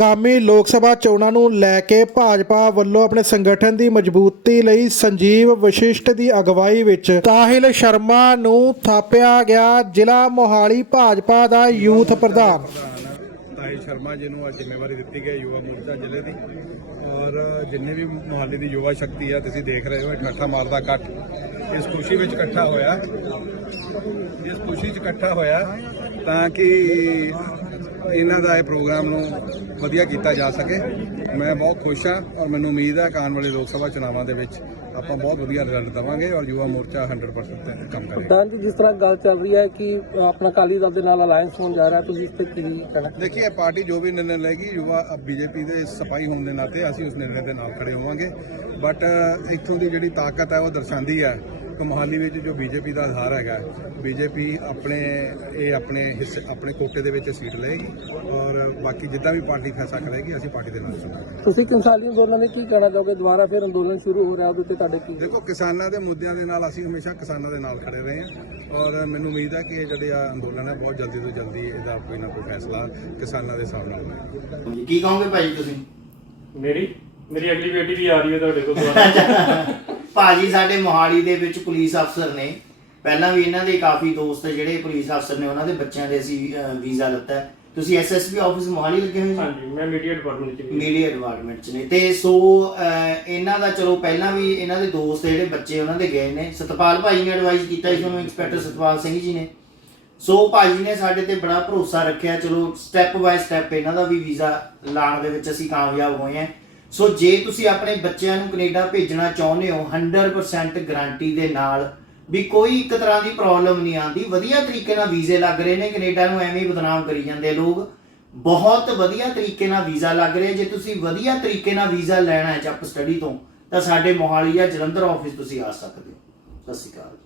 ਆਗਾਮੀ ਲੋਕ ਸਭਾ ਚੋਣਾਂ ਨੂੰ ਲੈ ਕੇ ਭਾਜਪਾ ਵੱਲੋਂ ਆਪਣੇ ਸੰਗਠਨ ਦੀ ਮਜ਼ਬੂਤੀ ਲਈ ਸੰਜੀਵ ਵਸ਼ਿਸ਼ਟ ਦੀ ਅਗਵਾਈ ਵਿੱਚ ਸਾਹਿਲ ਸ਼ਰਮਾ ਨੂੰ ਥਾਪਿਆ ਗਿਆ ਜ਼ਿਲ੍ਹਾ ਮੋਹਾਲੀ ਭਾਜਪਾ ਦਾ ਯੂਥ ਪ੍ਰਧਾਨ। ਤਾਈ ਸ਼ਰਮਾ ਜੀ ਨੂੰ ਅੱਜ ਜ਼ਿੰਮੇਵਾਰੀ ਦਿੱਤੀ ਗਈ ਯੁਵਾ ਮੋਰਚਾ ਜ਼ਿਲ੍ਹੇ ਦੀ। ਔਰ ਜਿੰਨੇ ਵੀ ਮੋਹਾਲੀ ਦੀ ਯੁਵਾ ਸ਼ਕਤੀ ਹੈ ਤੁਸੀਂ ਦੇਖ ਰਹੇ ਹੋ ਇਕੱਠਾ ਮਾਰਦਾ ਇਕੱਠ। ਇਸ ਖੁਸ਼ੀ ਵਿੱਚ ਇਕੱਠਾ ਹੋਇਆ। ਇਸ ਖੁਸ਼ੀ 'ਚ ਇਕੱਠਾ ਹੋਇਆ ਤਾਂ ਕਿ ਇਹਨਾਂ ਦਾ ਇਹ ਪ੍ਰੋਗਰਾਮ ਨੂੰ ਵਧੀਆ ਕੀਤਾ ਜਾ ਸਕੇ। ਮੈਂ ਬਹੁਤ ਖੁਸ਼ ਹਾਂ ਔਰ ਮੈਨੂੰ ਉਮੀਦ ਹੈ ਕਿ ਆਉਣ ਵਾਲੇ ਲੋਕ ਸਭਾ ਚੁਣਾਵਾਂ ਦੇ ਵਿੱਚ ਆਪਾਂ ਬਹੁਤ ਵਧੀਆ ਰਿਜ਼ਲਟ ਦੇਵਾਂਗੇ ਔਰ ਯੁਵਾ ਮੋਰਚਾ 100% ਤੇ ਕੰਮ ਕਰੇਗਾ। ਪ੍ਰਧਾਨ ਜੀ ਜਿਸ ਤਰ੍ਹਾਂ ਗੱਲ ਚੱਲ ਰਹੀ ਹੈ ਕਿ ਆਪਣਾ ਅਕਾਲੀ ਦਲ ਦੇ ਨਾਲ ਅਲਾਈਅੰਸ ਹੋਣ ਜਾ ਰਿਹਾ ਤੁਸੀਂ ਇਸ ਤੇ ਕੀ ਕਹਿਣਾ ਦੇਖੀਏ ਪਾਰਟੀ ਜੋ ਵੀ ਨਿਰਣੇ ਲਏਗੀ ਯੁਵਾ ਬੀਜੇਪੀ ਦੇ ਸਪਾਈ ਹੋਣ ਦੇ ਨਾਤੇ ਅਸੀਂ ਉਸ ਨਿਰਣੇ ਦੇ ਨਾਲ ਖੜੇ ਹੋਵਾਂਗੇ। ਬਟ ਇੱਥੋਂ ਦੀ ਜਿਹੜੀ ਤਾਕਤ ਹੈ ਉਹ ਦਰਸਾਉਂਦੀ ਹੈ ਕਿ ਮੋਹਾਲੀ ਵਿੱਚ ਜੋ ਬੀਜੇਪੀ ਦਾ ਆਧਾਰ ਹੈਗਾ ਬੀਜੇਪੀ ਆਪਣੇ ਇਹ ਆਪਣੇ ਹਿੱਸੇ ਆਪਣੇ ਕੋਟੇ ਦੇ ਵਿੱਚ ਸੀਟ ਲਏਗੀ ਔਰ ਬਾਕੀ ਜਿੱਦਾਂ ਵੀ ਪਾਰਟੀ ਫੈਸਲਾ ਕਰੇਗੀ ਅਸੀਂ ਪਾਰਟੀ ਦੇ ਨਾਲ ਚੱਲਾਂਗੇ। ਤੁਸੀਂ ਕਿਸਾਨੀ ਅੰਦੋਲਨ ਦੇ ਕੀ ਕਹਿਣਾ ਚਾਹੋਗੇ? ਦੁਬਾਰਾ ਫਿਰ ਅੰਦੋਲਨ ਸ਼ੁਰੂ ਹੋ ਰਿਹਾ ਉਹਦੇ ਤੇ ਤੁਹਾਡੇ ਕੀ ਦੇਖੋ ਕਿਸਾਨਾਂ ਦੇ ਮੁੱਦਿਆਂ ਦੇ ਨਾਲ ਅਸੀਂ ਹਮੇਸ਼ਾ ਕਿਸਾਨਾਂ ਦੇ ਨਾਲ ਖੜੇ ਰਹੇ ਹਾਂ ਔਰ ਮੈਨੂੰ ਉਮੀਦ ਹੈ ਕਿ ਇਹ ਜਿਹੜੇ ਆ ਅੰਦੋਲਨ ਹੈ ਬਹੁਤ ਜਲਦੀ ਤੋਂ ਜਲਦੀ ਇਹਦਾ ਕੋਈ ਨਾ ਕੋਈ ਫੈਸਲਾ ਕਿਸਾਨਾਂ ਦੇ ਸਾਹਮਣੇ ਹੋਵੇਗਾ ਕੀ ਕਹੋਗੇ ਭਾਈ ਤੁਸੀਂ? ਮੇਰੀ? ਮੇਰੀ ਅਗਲੀ ਬੇਟੀ ਵੀ ਆ ਰਹੀ ਹੈ ਤੁਹਾਡੇ ਕੋਲ ਦੁਬਾਰਾ। ਭਾਜੀ ਸਾਡੇ ਮੋਹਾਲੀ ਦੇ ਵਿੱਚ ਪੁਲਿਸ ਅਫਸਰ ਨੇ ਪਹਿਲਾਂ ਵੀ ਇਹਨਾਂ ਦੇ ਕਾਫੀ ਦੋਸਤ ਜਿਹੜੇ ਪੁਲਿਸ ਅਫਸਰ ਨੇ ਉਹਨਾਂ ਦੇ ਬੱਚਿਆਂ ਦੇ ਅਸੀਂ ਵੀਜ਼ਾ ਲਿੱਤਾ। ਤੁਸੀਂ ਐਸਐਸਪੀ ਆਫਿਸ ਮੋਹਾਲੀ ਲੱਗੇ ਹੋਏ ਹਾਂਜੀ ਮੈਂ ਮੀਡੀਆ ਡਿਪਾਰਟਮੈਂਟ ਚ ਮੀਡੀਆ ਡਿਪਾਰਟਮੈਂਟ ਚ ਨੇ। ਤੇ ਸੋ ਇਹਨਾਂ ਦਾ ਚਲੋ ਪਹਿਲਾਂ ਵੀ ਇਹਨਾਂ ਦੇ ਦੋਸਤ ਜਿਹੜੇ ਬੱਚੇ ਉਹਨਾਂ ਦੇ ਗਏ ਨੇ। ਸਤਪਾਲ ਭਾਈ ਨੇ ਐਡਵਾਈਸ ਕੀਤਾ ਸੀ ਤੁਹਾਨੂੰ ਇੰਸਪੈਕਟਰ ਸਤਪਾਲ ਸਿੰਘ ਜੀ ਨੇ। ਸੋ ਭਾਜੀ ਨੇ ਸਾਡੇ ਤੇ ਬੜਾ ਭਰੋਸਾ ਰੱਖਿਆ। ਚਲੋ ਸਟੈਪ ਬਾਏ ਸਟੈਪ ਇਹਨਾਂ ਦਾ ਵੀ ਵੀਜ਼ਾ ਲਾਣ ਦੇ ਵਿੱਚ ਅਸੀਂ ਕਾਮਯਾਬ ਹੋਏ ਹਾਂ। ਸੋ ਜੇ ਤੁਸੀਂ ਆਪਣੇ ਬੱਚਿਆਂ ਨੂੰ ਕੈਨੇਡਾ ਭੇਜਣਾ ਚਾਹੁੰਦੇ ਹੋ 100% ਗਾਰੰਟੀ ਦੇ ਨਾਲ ਵੀ ਕੋਈ ਇੱਕ ਤਰ੍ਹਾਂ ਦੀ ਪ੍ਰੋਬਲਮ ਨਹੀਂ ਆਂਦੀ ਵਧੀਆ ਤਰੀਕੇ ਨਾਲ ਵੀਜ਼ੇ ਲੱਗ ਰਹੇ ਨੇ, ਕੈਨੇਡਾ ਨੂੰ ਐਵੇਂ ਹੀ ਬਦਨਾਮ ਕਰੀ ਜਾਂਦੇ ਲੋਕ। ਬਹੁਤ ਵਧੀਆ ਤਰੀਕੇ ਨਾਲ ਵੀਜ਼ਾ ਲੱਗ ਰਿਹਾ। ਜੇ ਤੁਸੀਂ ਵਧੀਆ ਤਰੀਕੇ ਨਾਲ ਵੀਜ਼ਾ ਲੈਣਾ ਹੈ ਜੱਪ ਸਟੱਡੀ ਤੋਂ, ਤਾਂ ਸਾਡੇ ਮੋਹਾਲੀ ਜਾਂ ਜਲੰਧਰ ਆਫਿਸ ਤੁਸੀਂ ਆ ਸਕਦੇ ਹੋ। ਸਤਿ ਸ਼੍ਰੀ ਅਕਾਲ